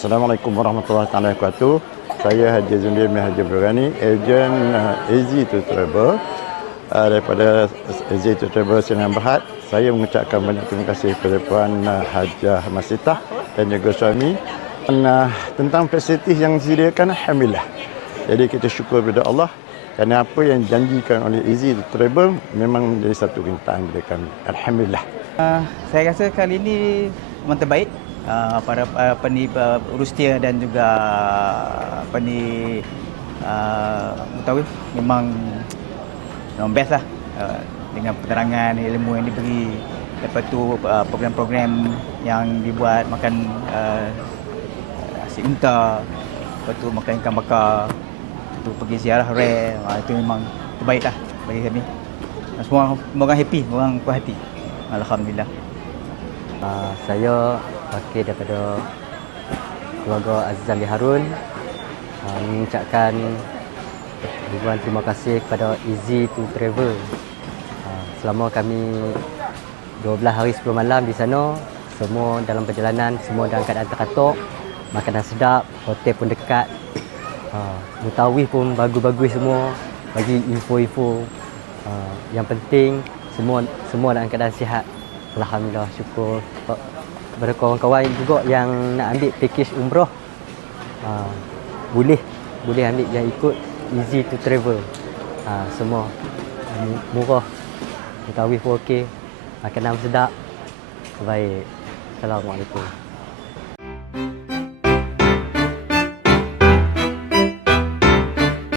Assalamualaikum warahmatullahi taala wabarakatuh. Saya Haji Zundir bin Haji Berani, ejen Easy to Travel daripada Easy to Travel Sdn Bhd. Saya mengucapkan banyak terima kasih kepada Puan Hajah Masitah dan juga suami. Dan, tentang fasiliti yang disediakan, alhamdulillah. Jadi kita syukur kepada Allah kerana apa yang dijanjikan oleh Easy to Travel memang menjadi satu kenyataan kepada kami. Alhamdulillah. Saya rasa kali ini memang terbaik. Para urustia dan juga mutawif memang best lah, dengan penerangan ilmu yang diberi. Lepas tu program-program yang dibuat, makan nasi unta, lepas tu makan ikan bakar, lepas tu pergi ziarah rare, itu memang terbaik lah bagi kami. Semua orang happy, orang puas hati, alhamdulillah. Saya wakil daripada keluarga Aziz Zamri Harun mengucapkan ribuan terima kasih kepada Easy to Travel. Selama kami 12 hari 10 malam di sana, semua dalam perjalanan, semua dalam keadaan teratur, makanan sedap, hotel pun dekat, mutawif pun bagus-bagus semua, bagi info-info. Yang penting semua dalam keadaan sihat. Alhamdulillah, syukur. Kepada kawan-kawan juga yang nak ambil package umrah, boleh ambil yang ikut Easy to Travel. Semua murah, mutawif okey, makanan sedap. Baik. Assalamualaikum.